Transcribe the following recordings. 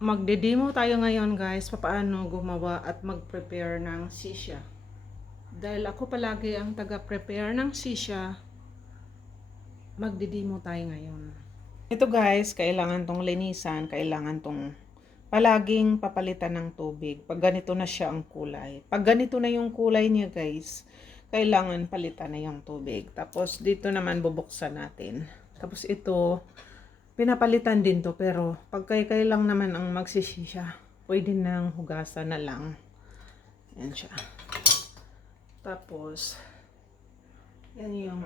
Magde-demo tayo ngayon guys, papaano gumawa at mag-prepare ng sisya. Dahil ako palagi ang taga-prepare ng sisya, magde-demo tayo ngayon. Ito guys, kailangan tong linisan, kailangan tong palaging papalitan ng tubig. Pag ganito na siya ang kulay. Pag ganito na yung kulay niya guys, kailangan palitan na yung tubig. Tapos dito naman bubuksan natin. Tapos ito, pinapalitan din to, pero pag kay lang naman ang magsisisya, pwede nang hugasan na lang. Yan siya. Tapos, yan yung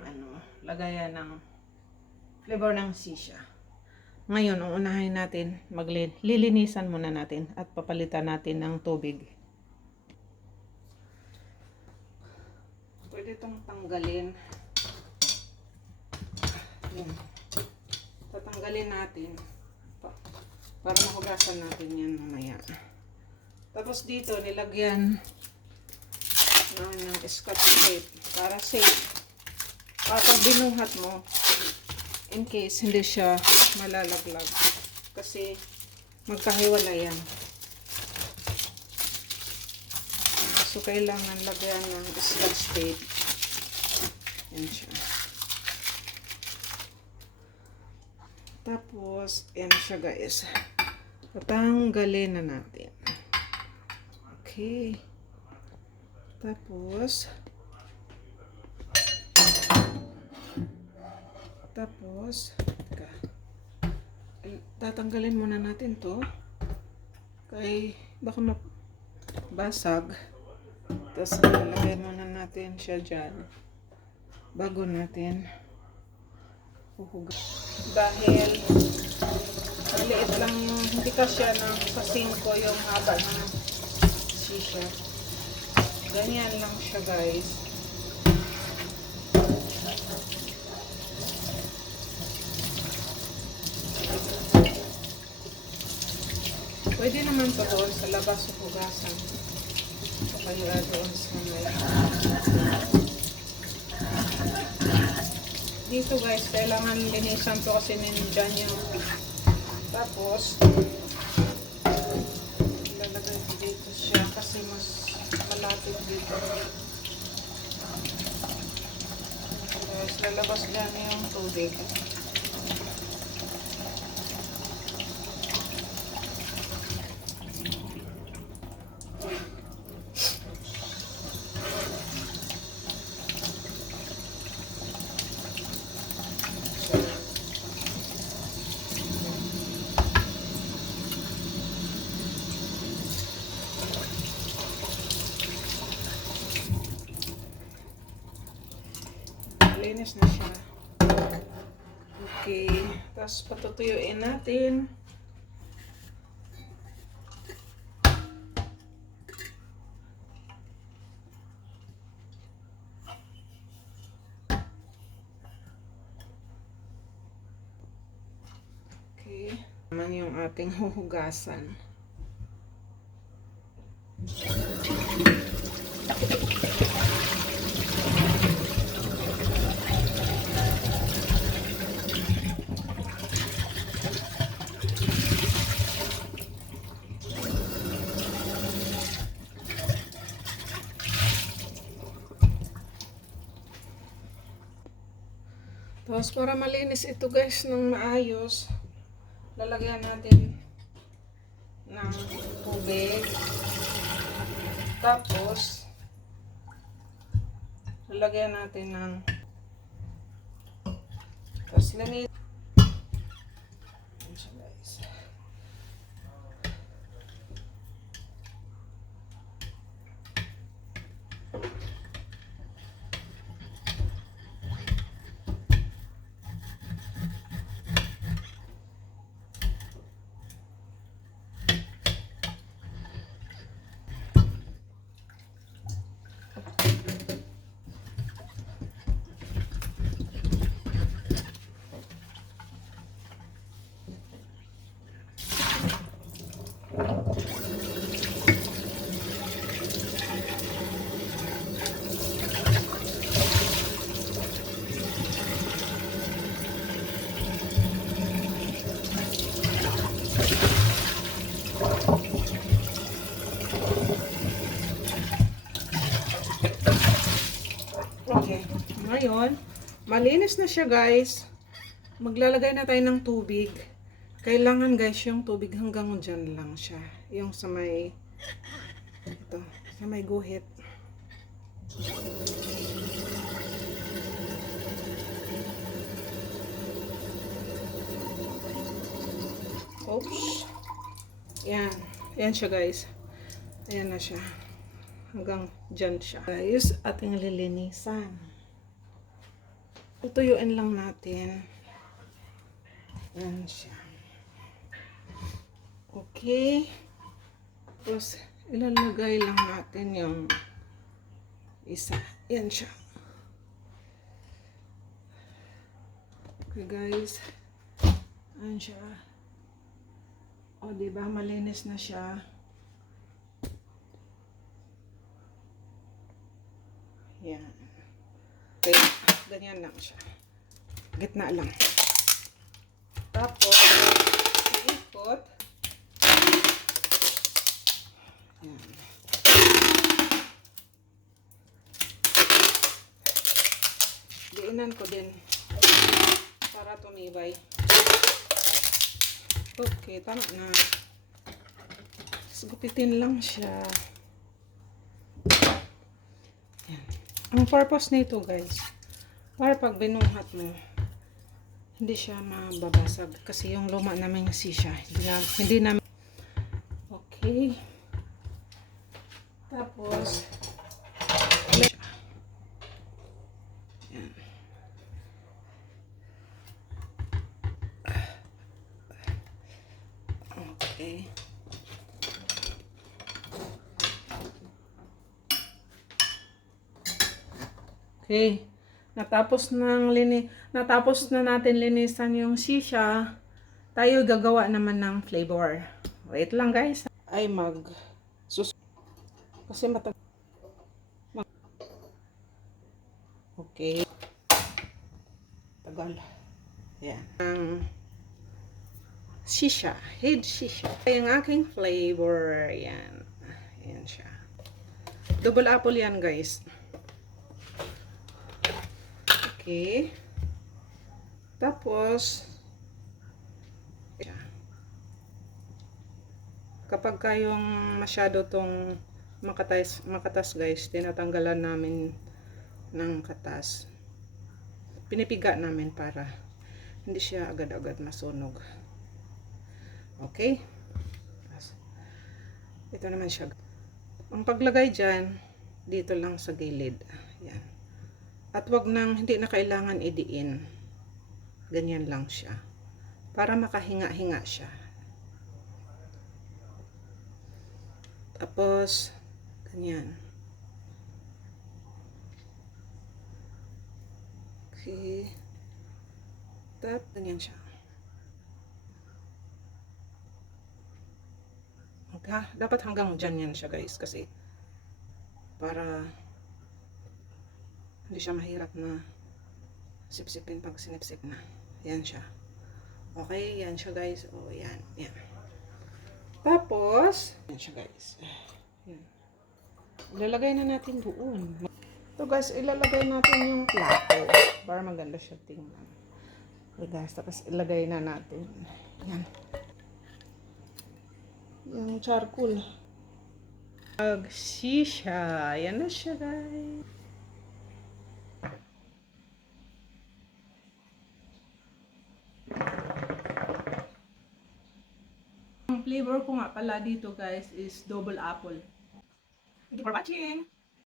lagayan ng flavor ng sisya. Ngayon, uunahin natin, lilinisan muna natin at papalitan natin ng tubig. Pwede itong tanggalin. Yan. Tatanggalin natin para mahugasan natin yan mamaya. Tapos dito nilagyan namin ng scotch tape para safe. Para pag binuhat mo, in case hindi siya malalaglag, kasi magkahiwala yan. So kailangan lagyan ng scotch tape. Yan siya. Tapos, yan siya guys. Tatanggalin na natin. Okay. Tapos, teka. Tatanggalin muna natin to. Kaya, baka mabasag. Tapos, lalagyan muna natin siya dyan. Bago natin huhugas. Dahil maliit lang yung, hindi kasya ng sa 5 yung haba ng sisya. Ganyan lang siya guys. Pwede naman to doon sa labas sa hugasan. O kaya doon sa may. Dito guys, kailangan linisan to kasi nandyan yung. Tapos, lalagay dito siya kasi mas malapit dito. Guys, lalabas dyan yung tubig. Linis na siya. Okay. Tapos patutuyuin natin. Okay. Naman yung ating huhugasan. Tapos para malinis ito guys ng maayos, lalagyan natin ng tubig. Tapos lalagyan natin ng linis. Ngayon, malinis na siya guys. Maglalagay na tayo ng tubig. Kailangan guys yung tubig hanggang dyan lang siya. Yung sa may, ito, sa may guhit. Oops. Yan. Yan siya guys. Ayan na siya. Hanggang dyan siya. Guys, ating lilinisan. Tutuyuin lang natin. Ayan siya. Okay. Tapos, ilalagay lang natin yung isa. Ayan siya. Okay guys. Ayan siya. O, diba? Malinis na siya. Yan. Okay. Ganyan lang siya. Gitna lang. Tapos, iikot. Yan. Diinan ko din. Para tumibay. Okay, tama na. Gupitin lang siya. Yan. Ang purpose nito guys, para pag binuhat mo, hindi siya mababasag. Kasi yung luma namin sisya, hindi na. Okay. Tapos, yan. Okay. Okay. Natapos na natin linisan yung sisya. Tayo gagawa naman ng flavor. Wait lang guys. Ay kasi okay. Tagal. Yan. Ang sisya. Head sisya. Yung aking flavor. Yan. Yan siya. Double apple yan guys. Okay. Tapos, kapag kayong masyado tong makatas guys, tinatanggalan namin ng katas. Pinipiga namin para hindi siya agad-agad masunog. Okay? Ito naman siya. Ang paglagay dyan, dito lang sa gilid. Yan. At wag nang, hindi na kailangan idiin. Ganyan lang siya. Para makahinga-hinga siya. Tapos, ganyan. Okay. Tapos, ganyan siya. Okay. Dapat hanggang dyan yan siya guys. Kasi, para hindi siya mahirap na sipsipin pag sinipsip na. Yan siya. Okay, yan siya guys. O, yan. Yan. Tapos, yan siya guys. Yan. Ilalagay na natin doon. Ito guys, ilalagay natin yung plato. Para maganda siya tingnan. Okay guys, tapos ilagay na natin. Yan. Yung charcoal. Sisya. Yan na siya guys. Ang flavor ko nga pala dito guys is double apple. Thank you for watching!